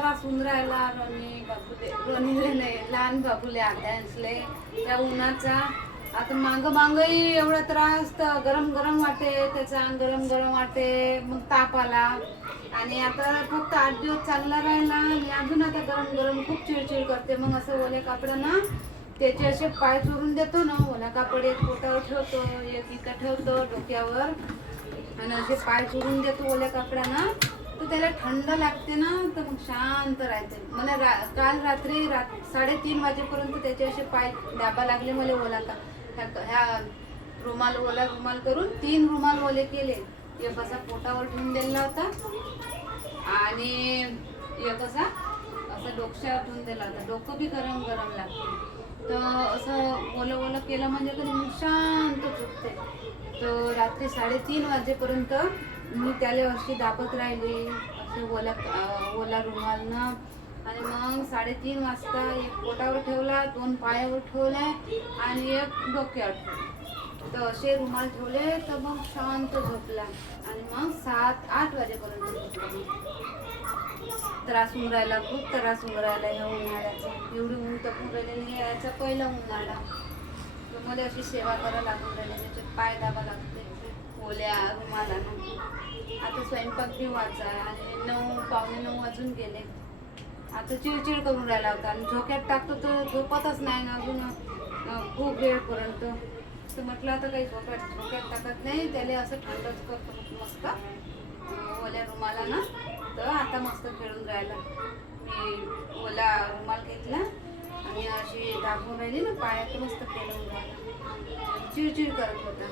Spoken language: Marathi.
त्रासून राहिला रोनीले नाही, लहान बाबूले आद्यांसले त्या उन्हाचा. आता मागही एवढा त्रास, तर गरम गरम वाटे, त्याचा अंग गरम गरम वाटे, मग ताप आला. आणि आता फक्त 8 दिवस चांगला राहिला आणि अजून आता गरम गरम खूप चिडचिड करते. मग असं ओल्या कापडानं त्याचे असे पाय चोरून देतो ना, ओला कापड एक पोटावर ठेवतो, एक इथं ठेवतो डोक्यावर, आणि असे पाय चोरून देतो ओल्या कापडानं. तर त्याला थंड लागते ना, तर मग शांत राहते. मला काल रात्री 3:30 वाजेपर्यंत त्याचे असे पाय दाबा लागले. मला ओला ह्या ओला रुमाल करून 3 रुमाल ओले केले. एक असा पोटावर ठेवून दिला होता आणि एक असा डोक्यावर ठेवून दिला होता. डोकं बी गरम गरम लागते. तर असं ओलं ओलं केलं म्हणजे कधी मग शांत झोपते. तर रात्री 3:30 वाजेपर्यंत मी त्याला अशी दाबत राहिली, असे ओला रुमालनं. आणि मग 3:30 वाजता एक पोटावर ठेवला, 2 पायावर ठेवले आणि एक डोक्यावर ठेवले. तर असे रुमाल ठेवले, तर मग शांत झोपला. आणि मग 7-8 वाजेपर्यंत झोपला. त्रास होऊन राहिला, खूप त्रास होऊन राहिला ह्या उन्हाळ्याचा. एवढी ऊन तपून राहिलेली आहे, याचा पहिला उन्हाळा. तर मला अशी सेवा करायला लागून राहिली, त्याचे पाय दाबा लागते ओल्या रुमालानं. आता स्वयंपाक बी व्हायचा आणि 9-9:15 वाजून गेले. आता चिडचिड करून राहिला होता आणि झोक्यात टाकतो तर झोपतच नाही ना अजून खूप वेळपर्यंत. तर म्हटलं आता काही झोक्यात टाकत नाही, त्याला असं थंडच करतो मस्त ओल्या रुमालानं. तर आता मस्त खेळून राहिला. मी ओला रुमाल घेतला आणि अशी दाबून राहिली ना पायात, मस्त खेळून राहिला. चिडचिड करत होता.